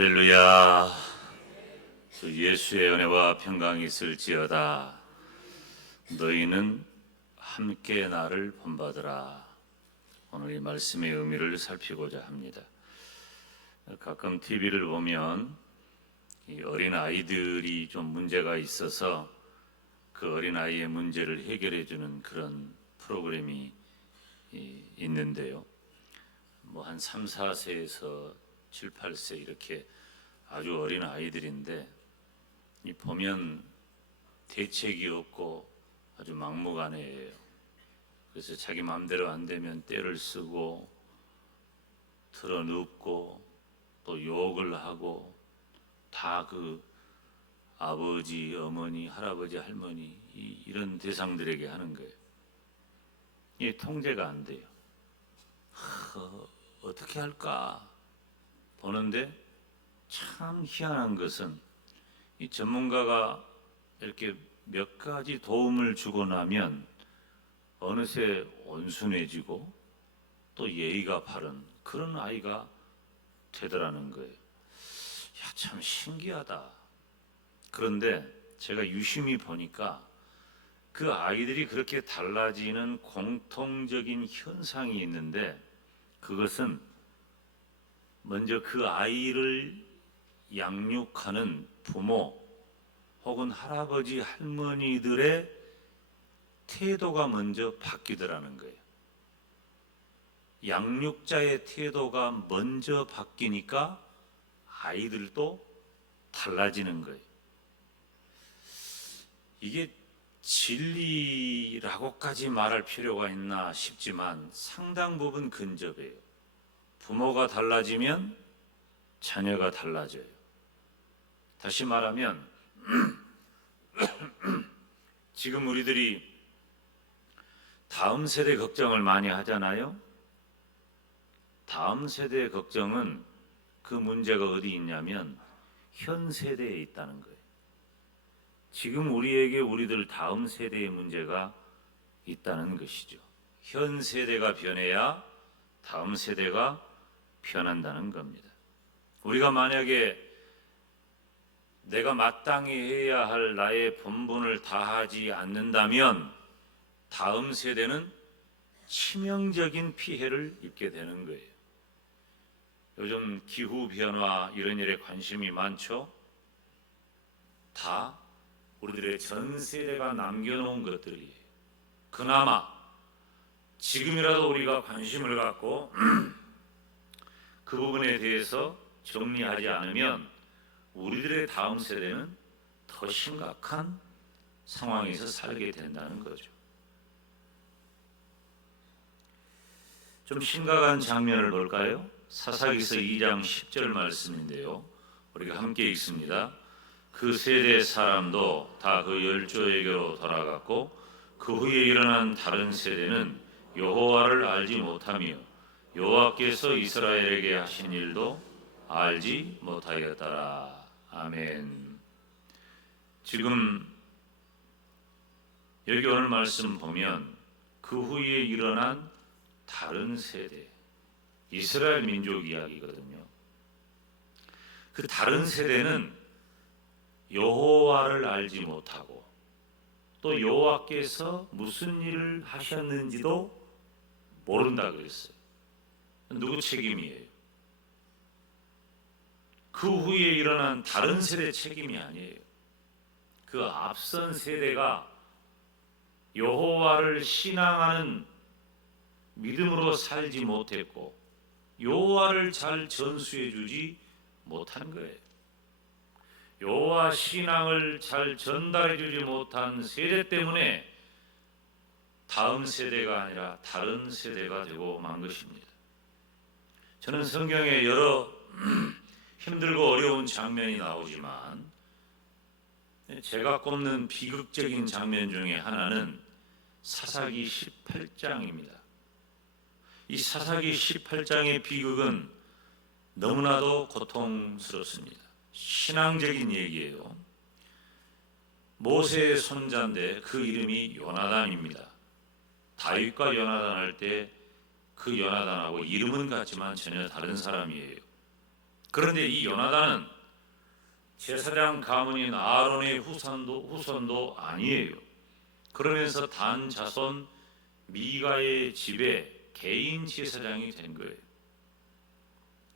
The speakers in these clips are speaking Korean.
할렐루야. 주 예수의 은혜와 평강이 있을지어다. 너희는 함께 나를 본받으라. 오늘 이 말씀의 의미를 살피고자 합니다. 가끔 TV를 보면 이 어린 아이들이 좀 문제가 있어서 그 어린 아이의 문제를 해결해 주는 그런 프로그램이 있는데요. 뭐 한 3, 4세에서 7, 8세 이렇게 아주 어린 아이들인데 이 보면 대책이 없고 아주 막무가내예요. 그래서 자기 마음대로 안 되면 때를 쓰고 틀어눕고 또 욕을 하고 다 그 아버지, 어머니, 할아버지, 할머니 이런 대상들에게 하는 거예요. 이게 통제가 안 돼요. 어떻게 할까 보는데 참 희한한 것은 이 전문가가 이렇게 몇 가지 도움을 주고 나면 어느새 온순해지고 또 예의가 바른 그런 아이가 되더라는 거예요. 야, 참 신기하다. 그런데 제가 유심히 보니까 그 아이들이 그렇게 달라지는 공통적인 현상이 있는데 그것은 먼저 그 아이를 양육하는 부모 혹은 할아버지, 할머니들의 태도가 먼저 바뀌더라는 거예요. 양육자의 태도가 먼저 바뀌니까 아이들도 달라지는 거예요. 이게 진리라고까지 말할 필요가 있나 싶지만 상당 부분 근접해요. 부모가 달라지면 자녀가 달라져요. 다시 말하면 지금 우리들이 다음 세대 걱정을 많이 하잖아요. 다음 세대의 걱정은 그 문제가 어디 있냐면 현 세대에 있다는 거예요. 지금 우리들 다음 세대의 문제가 있다는 것이죠. 현 세대가 변해야 다음 세대가 변한다는 겁니다. 우리가 만약에 내가 마땅히 해야 할 나의 본분을 다하지 않는다면 다음 세대는 치명적인 피해를 입게 되는 거예요. 요즘 기후변화 이런 일에 관심이 많죠? 다 우리들의 전 세대가 남겨놓은 것들이에요. 그나마 지금이라도 우리가 관심을 갖고 그 부분에 대해서 정리하지 않으면 우리들의 다음 세대는 더 심각한 상황에서 살게 된다는 거죠. 좀 심각한 장면을 볼까요? 사사기서 2장 10절 말씀인데요. 우리가 함께 읽습니다. 그 세대 사람도 다 그 열조에게로 돌아갔고 그 후에 일어난 다른 세대는 여호와를 알지 못하며 여호와께서 이스라엘에게 하신 일도 알지 못하였더라. 아멘. 지금 여기 오늘 말씀 보면 그 후에 일어난 다른 세대, 이스라엘 민족 이야기거든요. 그 다른 세대는 여호와를 알지 못하고 또 여호와께서 무슨 일을 하셨는지도 모른다 그랬어요. 누구 책임이에요? 그 후에 일어난 다른 세대 책임이 아니에요. 그 앞선 세대가 여호와를 신앙하는 믿음으로 살지 못했고 여호와를 잘 전수해 주지 못한 거예요. 여호와 신앙을 잘 전달해 주지 못한 세대 때문에 다음 세대가 아니라 다른 세대가 되고 만 것입니다. 저는 성경에 여러 힘들고 어려운 장면이 나오지만 제가 꼽는 비극적인 장면 중에 하나는 사사기 18장입니다. 이 사사기 18장의 비극은 너무나도 고통스럽습니다. 신앙적인 얘기예요. 모세의 손자인데 그 이름이 요나단입니다. 다윗과 요나단 할 때 그 요나단하고 이름은 같지만 전혀 다른 사람이에요. 그런데 이 요나단은 제사장 가문인 아론의 후손도 아니에요. 그러면서 단 자손 미가의 집에 개인 제사장이 된 거예요.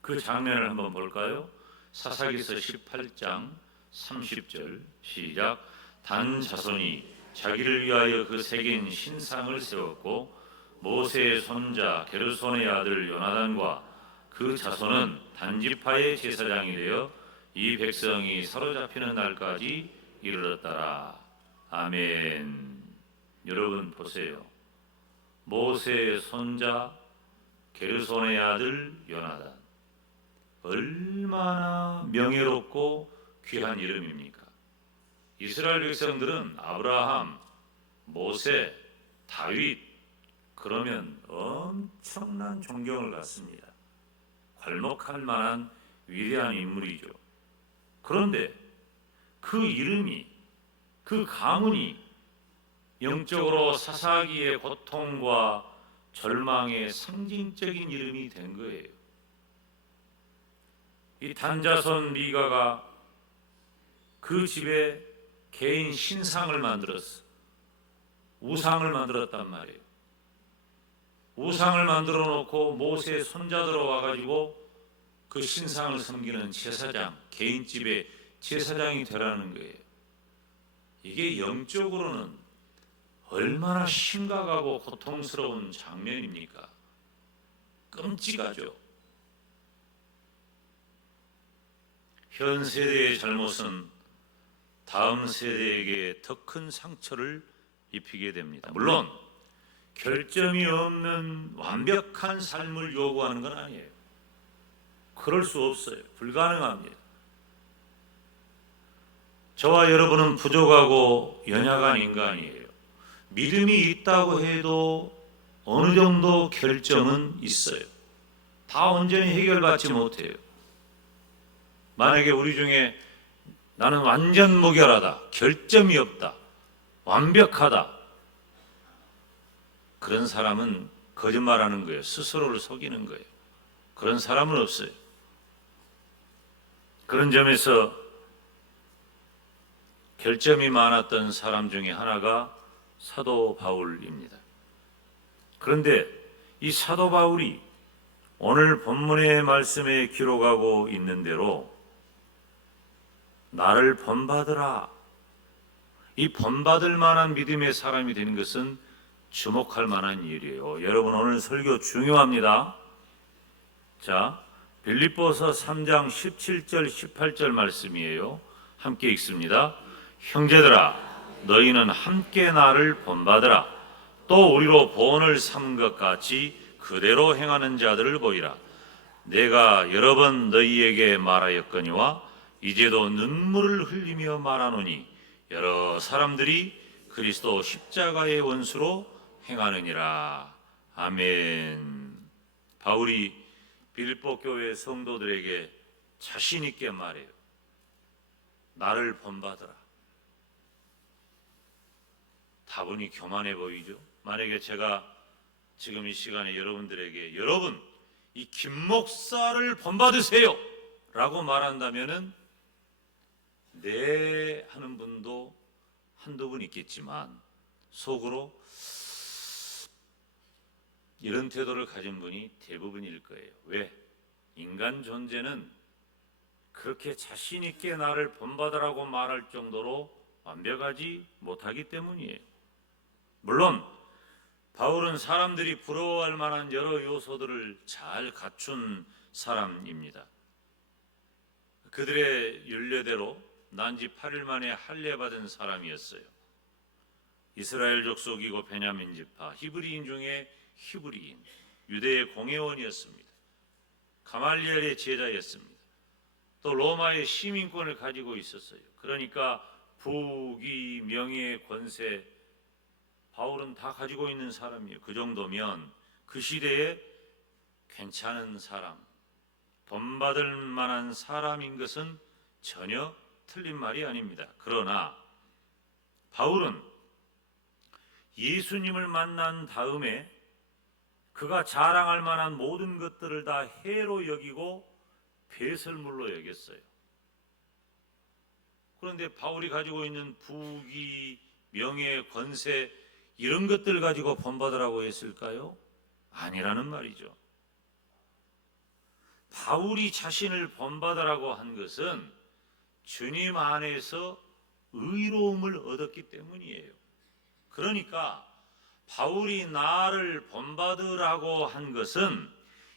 그 장면을 한번 볼까요? 사사기서 18장 30절 시작. 단 자손이 자기를 위하여 그 새긴 신상을 세웠고 모세의 손자 게르손의 아들 요나단과 그 자손은 단지파의 제사장이 되어 이 백성이 사로잡히는 날까지 이르렀더라. 아멘. 여러분 보세요. 모세의 손자 게르손의 아들 요나단, 얼마나 명예롭고 귀한 이름입니까? 이스라엘 백성들은 아브라함, 모세, 다윗 그러면 엄청난 존경을 갖습니다. 괄목할 만한 위대한 인물이죠. 그런데 그 이름이, 그 가문이 영적으로 사사기의 고통과 절망의 상징적인 이름이 된 거예요. 이 단자손 미가가 그 집에 개인 신상을 만들었어. 우상을 만들었단 말이에요. 우상을 만들어 놓고 모세의 손자들 와가지고 그 신상을 섬기는 제사장, 개인 집에 제사장이 되라는 거예요. 이게 영적으로는 얼마나 심각하고 고통스러운 장면입니까? 끔찍하죠. 현 세대의 잘못은 다음 세대에게 더 큰 상처를 입히게 됩니다. 물론 결점이 없는 완벽한 삶을 요구하는 건 아니에요. 그럴 수 없어요. 불가능합니다. 저와 여러분은 부족하고 연약한 인간이에요. 믿음이 있다고 해도 어느 정도 결점은 있어요. 다 온전히 해결받지 못해요. 만약에 우리 중에 나는 완전 무결하다, 결점이 없다, 완벽하다, 그런 사람은 거짓말하는 거예요. 스스로를 속이는 거예요. 그런 사람은 없어요. 그런 점에서 결점이 많았던 사람 중에 하나가 사도 바울입니다. 그런데 이 사도 바울이 오늘 본문의 말씀에 기록하고 있는 대로 나를 본받으라, 이 본받을 만한 믿음의 사람이 되는 것은 주목할 만한 일이에요. 여러분 오늘 설교 중요합니다. 자, 빌립보서 3장 17절 18절 말씀이에요. 함께 읽습니다. 형제들아 너희는 함께 나를 본받으라. 또 우리로 본을 삼은 것 같이 그대로 행하는 자들을 보이라. 내가 여러 번 너희에게 말하였거니와 이제도 눈물을 흘리며 말하노니 여러 사람들이 그리스도 십자가의 원수로 행하느니라. 아멘. 바울이 빌립보 교회 성도들에게 자신 있게 말해요. 나를 본받으라. 다분히 교만해 보이죠? 만약에 제가 지금 이 시간에 여러분들에게 여러분 이 김 목사를 본받으세요 라고 말한다면은 네 하는 분도 한두 분 있겠지만 속으로 이런 태도를 가진 분이 대부분일 거예요. 왜? 인간 존재는 그렇게 자신 있게 나를 본받으라고 말할 정도로 완벽하지 못하기 때문이에요. 물론 바울은 사람들이 부러워할 만한 여러 요소들을 잘 갖춘 사람입니다. 그들의 윤례대로 난지 8일 만에 할례받은 사람이었어요. 이스라엘 족속이고 베냐민 지파, 히브리인 중에 히브리인, 유대의 공회원이었습니다. 가말리엘의 제자였습니다. 또 로마의 시민권을 가지고 있었어요. 그러니까 부귀, 명예, 권세, 바울은 다 가지고 있는 사람이에요. 그 정도면 그 시대에 괜찮은 사람, 본받을 만한 사람인 것은 전혀 틀린 말이 아닙니다. 그러나 바울은 예수님을 만난 다음에 그가 자랑할 만한 모든 것들을 다 해로 여기고 배설물로 여겼어요. 그런데 바울이 가지고 있는 부귀, 명예, 권세 이런 것들 가지고 본받으라고 했을까요? 아니라는 말이죠. 바울이 자신을 본받으라고 한 것은 주님 안에서 의로움을 얻었기 때문이에요. 그러니까 바울이 나를 본받으라고 한 것은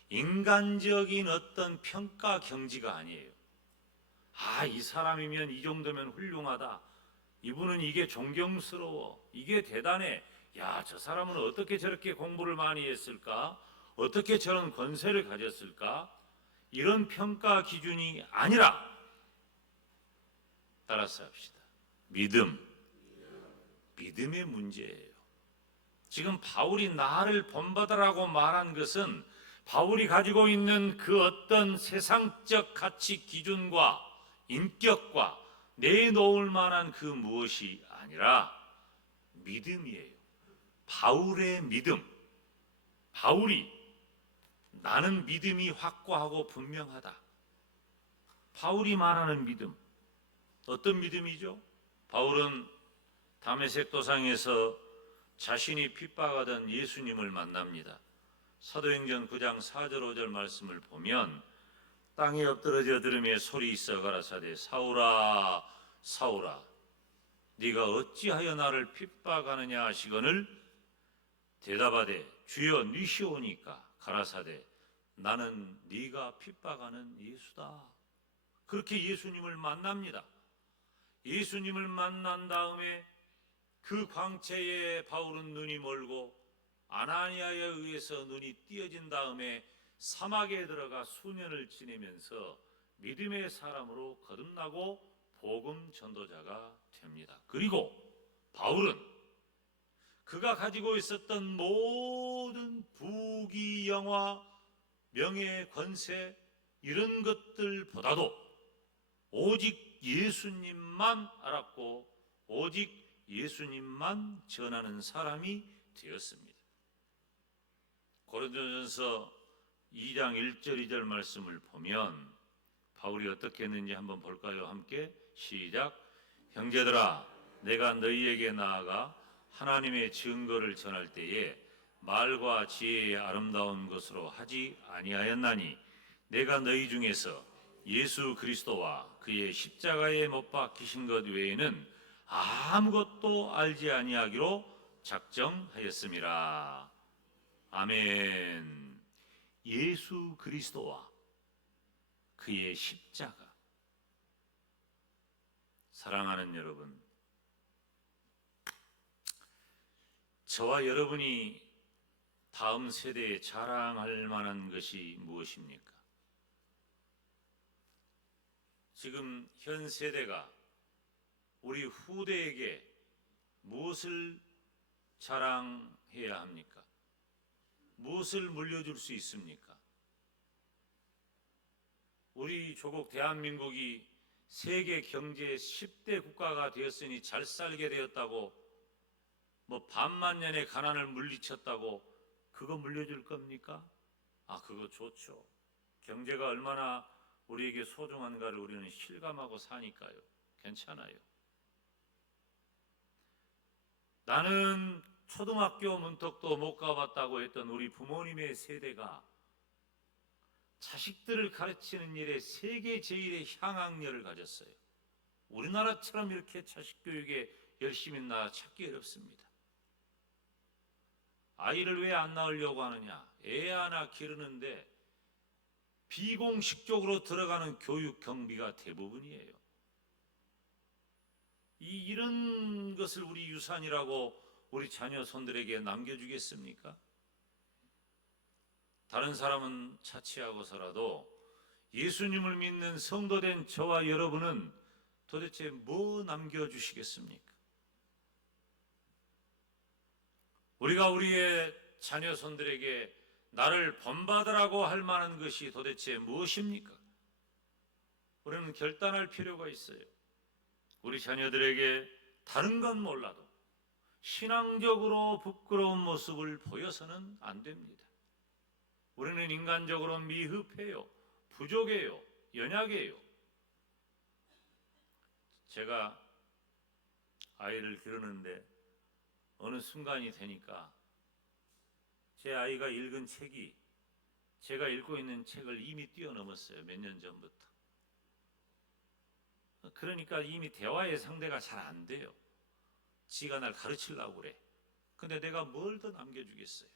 인간적인 어떤 평가 경지가 아니에요. 이 사람이면 이 정도면 훌륭하다. 이분은 이게 존경스러워. 이게 대단해. 저 사람은 어떻게 저렇게 공부를 많이 했을까? 어떻게 저런 권세를 가졌을까? 이런 평가 기준이 아니라, 따라서 합시다. 믿음의 문제예요. 지금 바울이 나를 본받으라고 말한 것은 바울이 가지고 있는 그 어떤 세상적 가치 기준과 인격과 내놓을 만한 그 무엇이 아니라 믿음이에요. 바울의 믿음. 바울이 나는 믿음이 확고하고 분명하다. 바울이 말하는 믿음. 어떤 믿음이죠? 바울은 다메섹 도상에서 자신이 핍박하던 예수님을 만납니다. 사도행전 9장 4절 5절 말씀을 보면 땅에 엎드러져 들으며 소리 있어 가라사대 사울아 사울아 네가 어찌하여 나를 핍박하느냐 하시거늘 대답하되 주여 니시오니까 가라사대 나는 네가 핍박하는 예수다. 그렇게 예수님을 만납니다. 예수님을 만난 다음에 그 광채에 바울은 눈이 멀고 아나니아에 의해서 눈이 띄어진 다음에 사막에 들어가 수년을 지내면서 믿음의 사람으로 거듭나고 복음 전도자가 됩니다. 그리고 바울은 그가 가지고 있었던 모든 부귀, 영화, 명예, 권세 이런 것들보다도 오직 예수님만 알았고 오직 예수님만 전하는 사람이 되었습니다. 고린도전서 2장 1절 2절 말씀을 보면 바울이 어떻게 했는지 한번 볼까요? 함께 시작. 형제들아 내가 너희에게 나아가 하나님의 증거를 전할 때에 말과 지혜의 아름다운 것으로 하지 아니하였나니 내가 너희 중에서 예수 그리스도와 그의 십자가에 못 박히신 것 외에는 아무것도 알지 아니하기로 작정하였음이라. 아멘. 예수 그리스도와 그의 십자가. 사랑하는 여러분, 저와 여러분이 다음 세대에 자랑할 만한 것이 무엇입니까? 지금 현 세대가 우리 후대에게 무엇을 자랑해야 합니까? 무엇을 물려줄 수 있습니까? 우리 조국 대한민국이 세계 경제 10대 국가가 되었으니 잘 살게 되었다고 반만 년의 가난을 물리쳤다고 그거 물려줄 겁니까? 그거 좋죠. 경제가 얼마나 우리에게 소중한가를 우리는 실감하고 사니까요. 괜찮아요. 나는 초등학교 문턱도 못 가봤다고 했던 우리 부모님의 세대가 자식들을 가르치는 일에 세계 제일의 향학열을 가졌어요. 우리나라처럼 이렇게 자식 교육에 열심히 나 찾기 어렵습니다. 아이를 왜 안 낳으려고 하느냐? 애 하나 기르는데 비공식적으로 들어가는 교육 경비가 대부분이에요. 이런 것을 우리 유산이라고 우리 자녀 손들에게 남겨주겠습니까? 다른 사람은 차치하고서라도 예수님을 믿는 성도된 저와 여러분은 도대체 뭐 남겨주시겠습니까? 우리가 우리의 자녀 손들에게 나를 본받으라고 할 만한 것이 도대체 무엇입니까? 우리는 결단할 필요가 있어요. 우리 자녀들에게 다른 건 몰라도 신앙적으로 부끄러운 모습을 보여서는 안 됩니다. 우리는 인간적으로 미흡해요. 부족해요. 연약해요. 제가 아이를 기르는데 어느 순간이 되니까 제 아이가 읽은 책이 제가 읽고 있는 책을 이미 뛰어넘었어요. 몇 년 전부터. 그러니까 이미 대화의 상대가 잘 안 돼요. 지가 날 가르치려고 그래. 근데 내가 뭘 더 남겨주겠어요.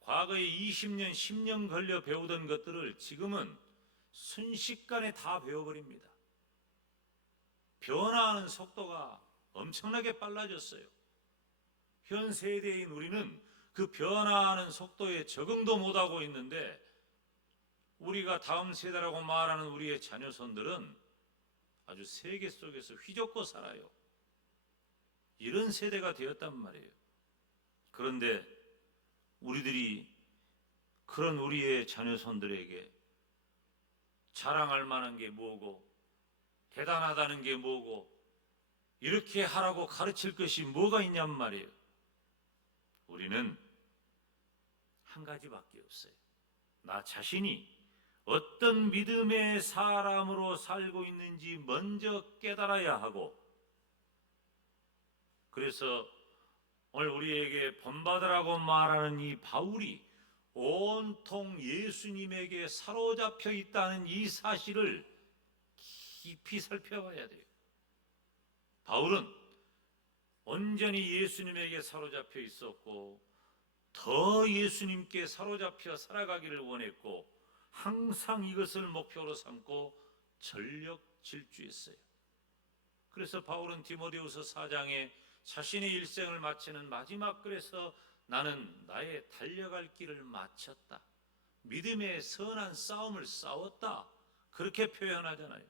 과거에 20년, 10년 걸려 배우던 것들을 지금은 순식간에 다 배워버립니다. 변화하는 속도가 엄청나게 빨라졌어요. 현 세대인 우리는 그 변화하는 속도에 적응도 못하고 있는데, 우리가 다음 세대라고 말하는 우리의 자녀손들은 아주 세계 속에서 휘젓고 살아요. 이런 세대가 되었단 말이에요. 그런데 우리들이 그런 우리의 자녀손들에게 자랑할 만한 게 뭐고, 대단하다는 게 뭐고, 이렇게 하라고 가르칠 것이 뭐가 있냔 말이에요. 우리는 한 가지밖에 없어요. 나 자신이 어떤 믿음의 사람으로 살고 있는지 먼저 깨달아야 하고, 그래서 오늘 우리에게 본받으라고 말하는 이 바울이 온통 예수님에게 사로잡혀 있다는 이 사실을 깊이 살펴봐야 돼요. 바울은 온전히 예수님에게 사로잡혀 있었고, 더 예수님께 사로잡혀 살아가기를 원했고, 항상 이것을 목표로 삼고 전력 질주했어요. 그래서 바울은 디모데후서 4장에 자신의 일생을 마치는 마지막 글에서 나는 나의 달려갈 길을 마쳤다, 믿음의 선한 싸움을 싸웠다, 그렇게 표현하잖아요.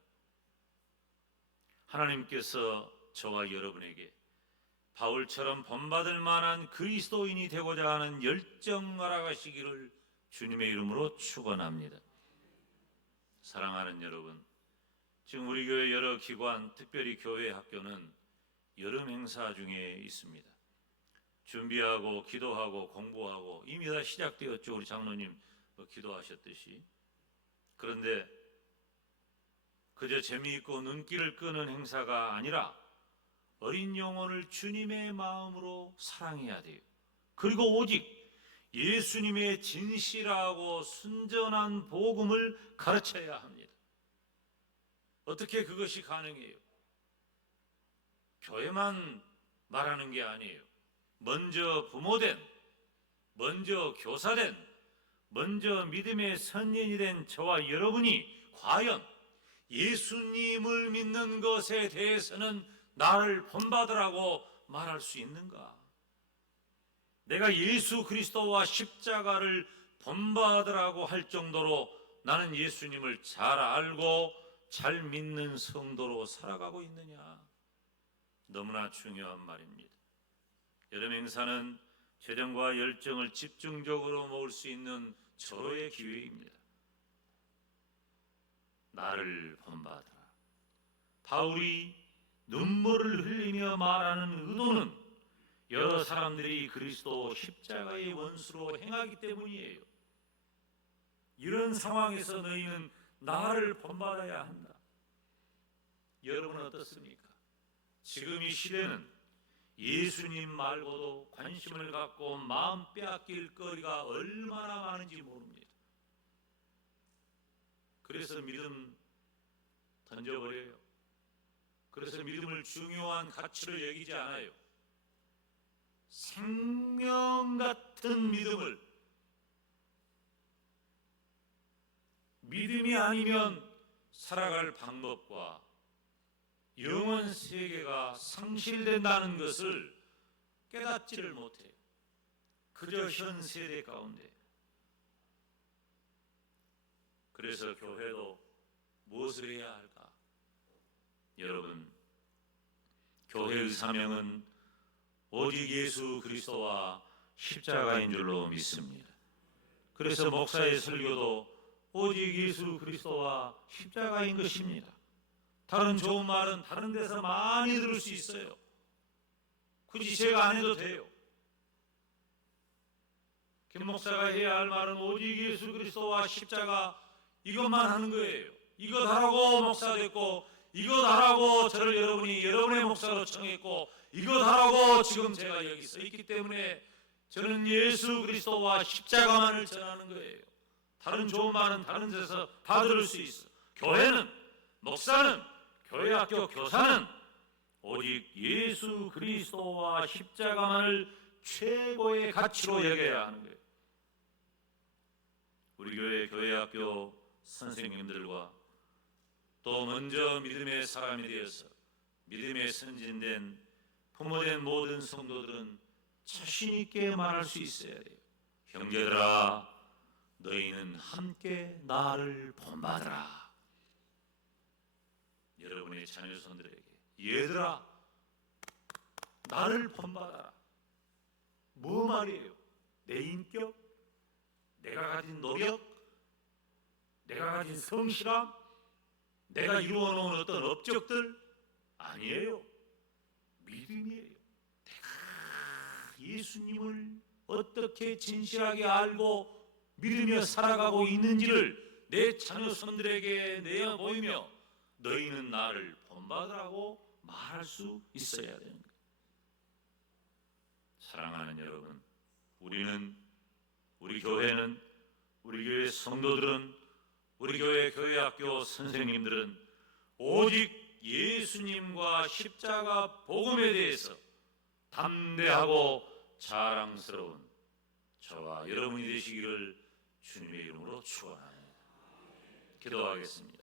하나님께서 저와 여러분에게 바울처럼 본받을 만한 그리스도인이 되고자 하는 열정 알아가시기를 주님의 이름으로 축원합니다. 사랑하는 여러분, 지금 우리 교회 여러 기관, 특별히 교회 학교는 여름 행사 중에 있습니다. 준비하고 기도하고 공부하고 이미 다 시작되었죠. 우리 장로님 기도하셨듯이. 그런데 그저 재미있고 눈길을 끄는 행사가 아니라 어린 영혼을 주님의 마음으로 사랑해야 돼요. 그리고 오직 예수님의 진실하고 순전한 복음을 가르쳐야 합니다. 어떻게 그것이 가능해요? 교회만 말하는 게 아니에요. 먼저 부모된, 먼저 교사된, 먼저 믿음의 선인이 된 저와 여러분이 과연 예수님을 믿는 것에 대해서는 나를 본받으라고 말할 수 있는가? 내가 예수 그리스도와 십자가를 본받으라고 할 정도로 나는 예수님을 잘 알고 잘 믿는 성도로 살아가고 있느냐? 너무나 중요한 말입니다. 여름 행사는 재정과 열정을 집중적으로 모을 수 있는 절호의 기회입니다. 나를 본받아라. 바울이 눈물을 흘리며 말하는 의도는 여러 사람들이 그리스도 십자가의 원수로 행하기 때문이에요. 이런 상황에서 너희는 나를 본받아야 한다. 여러분은 어떻습니까? 지금 이 시대는 예수님 말고도 관심을 갖고 마음 빼앗길 거리가 얼마나 많은지 모릅니다. 그래서 믿음 던져버려요. 그래서 믿음을 중요한 가치로 여기지 않아요. 생명 같은 믿음을, 믿음이 아니면 살아갈 방법과 영원 세계가 상실된다는 것을 깨닫지를 못해요. 그저 현 세대 가운데. 그래서 교회도 무엇을 해야 할까? 여러분, 교회의 사명은 오직 예수 그리스도와 십자가인 줄로 믿습니다. 그래서 목사의 설교도 오직 예수 그리스도와 십자가인 것입니다. 다른 좋은 말은 다른 데서 많이 들을 수 있어요. 굳이 제가 안 해도 돼요. 김 목사가 해야 할 말은 오직 예수 그리스도와 십자가, 이것만 하는 거예요. 이것 하라고 목사 됐고, 이것 하라고 저를 여러분이 여러분의 목사로 청했고, 이것 하라고 지금 제가 여기 서 있기 때문에 저는 예수 그리스도와 십자가만을 전하는 거예요. 다른 좋은 말은 다른 데서 다 들을 수 있어. 교회는, 목사는, 교회학교 교사는 오직 예수 그리스도와 십자가만을 최고의 가치로 여겨야 하는 거예요. 우리 교회 교회학교 선생님들과 또 먼저 믿음의 사람이 되어서 믿음의 선진된 부모된 모든 성도들은 자신 있게 말할 수 있어야 돼요. 형제들아, 너희는 함께 나를 본받으라. 여러분의 자녀손들에게, 얘들아, 나를 본받아라. 뭐 말이에요? 내 인격? 내가 가진 노력? 내가 가진 성실함? 내가 이루어놓은 어떤 업적들? 아니에요. 믿음이에요. 내가 예수님을 어떻게 진실하게 알고 믿으며 살아가고 있는지를 내 자녀손들에게 내어 보이며 너희는 나를 본받으라고 말할 수 있어야 되는 거예요. 사랑하는 여러분, 우리 교회는, 우리 교회 성도들은, 우리 교회 교회학교 선생님들은 오직 예수님과 십자가 복음에 대해서 담대하고 자랑스러운 저와 여러분이 되시기를 주님의 이름으로 축원합니다. 기도하겠습니다.